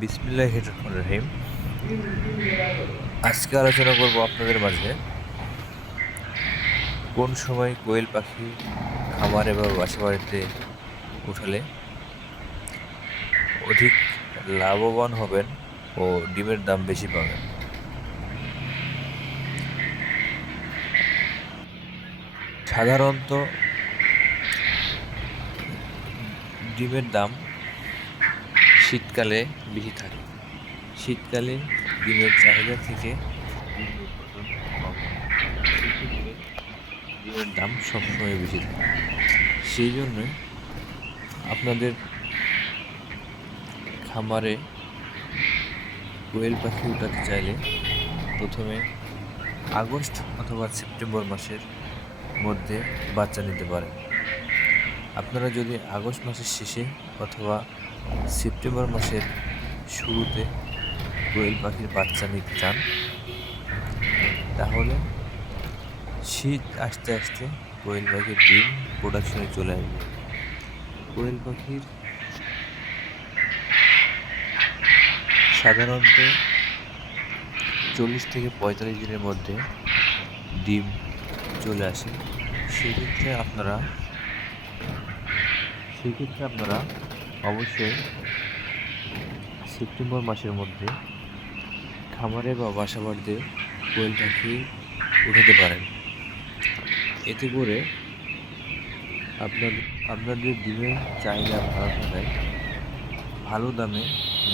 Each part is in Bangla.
বিসমিল্লাহির রহমানির রহিম। আজকে আলোচনা করব আপনাদের মাঝে কোন সময় কোয়েল পাখি খামারে বা বাসাবাড়িতে উঠালে অধিক লাভবান হবেন ও ডিমের দাম বেশি পাবেন। সাধারণত ডিমের দাম শীতকালে বেশি থাকে। শীতকালে ডিমের চাহিদা থেকে ডিমের উৎপাদন কম হয়। সেক্ষেত্রে ডিমের দাম সবসময় বেশি থাকে। সেই জন্য আপনাদের খামারে কোয়েল পাখি উঠাতে চাইলে প্রথমে আগস্ট অথবা সেপ্টেম্বর মাসের মধ্যে বাচ্চা নিতে পারেন। আপনারা যদি আগস্ট মাসের শেষে অথবা সেপ্টেম্বর মাসের শুরুতে কোয়েল পাখির বাচ্চা নিতে চান, তাহলে শীত আস্তে আস্তে কোয়েল পাখির ডিম প্রোডাকশনে চলে আসবে। কোয়েল পাখির সাধারণত 40 থেকে 45 দিনের মধ্যে ডিম চলে আসে। সেক্ষেত্রে আপনারা অবশ্যই সেপ্টেম্বর মাসের মধ্যে খামারে বা বাসাবাড়িতে কোয়েল পাখি উঠাতে পারেন। এতে করে আপনাদের ডিমের চাহিদা ভালো থাকায় ভালো দামে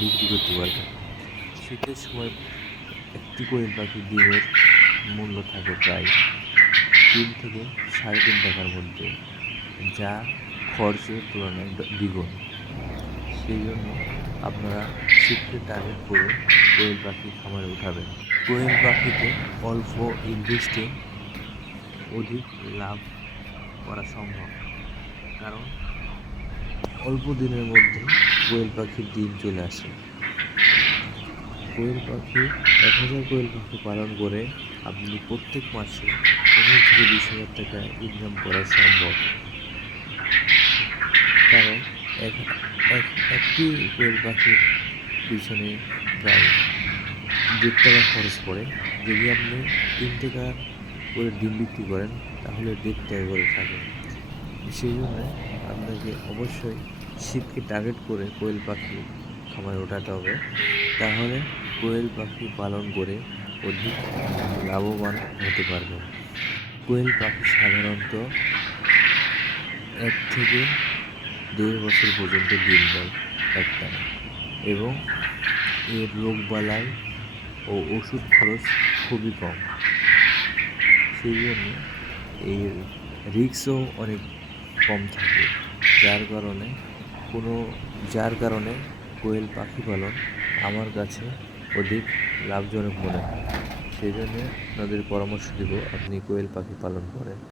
বিক্রি করতে পারবেন। শীতের সময় একটি কোয়েল পাখির ডিমের মূল্য থাকে প্রায় 3 থেকে 3.5 টাকার মধ্যে, যা খরচের তুলনায় দ্বিগুণ। সেই জন্য আপনারা শীতকে টার্গেট করে কোয়েল পাখি খামারে উঠাবেন। কোয়েল পাখিতে অল্প ইনভেস্টে অধিক লাভ করা সম্ভব, কারণ অল্প দিনের মধ্যে কোয়েল পাখির ডিম চলে আসে। 1000 কোয়েল পাখি পালন করে আপনি প্রত্যেক মাসে 15 থেকে 20,000 টাকা ইনকাম করা সম্ভব, কারণ একটি কোয়েল পাখির পিছনে প্রায় 1.5 টাকা খরচ পড়ে। যদি আপনি 3 টাকা করে ডিম বিক্রি করেন তাহলে 1.5 টাকা করে থাকে। সেই জন্য আপনাকে অবশ্যই শীতকে টার্গেট করে কোয়েল পাখি খামারে ওঠাতে হবে, তাহলে কোয়েল পাখি পালন করে অধিক লাভবান হতে পারবেন। কোয়েল পাখি সাধারণত 1 থেকে 1.5 বছর পর্যন্ত ডিম দেয় একটানা, এবং এর রোগবালাই ও ওষুধ খরচ খুবই কম। সেই জন্য এর রিস্কও অনেক কম থাকে, যার কারণে কোয়েল পাখি পালন আমার কাছে অধিক লাভজনক মনে হয়। সেই জন্য আপনাদের পরামর্শ দিব আপনি কোয়েল পাখি পালন করেন।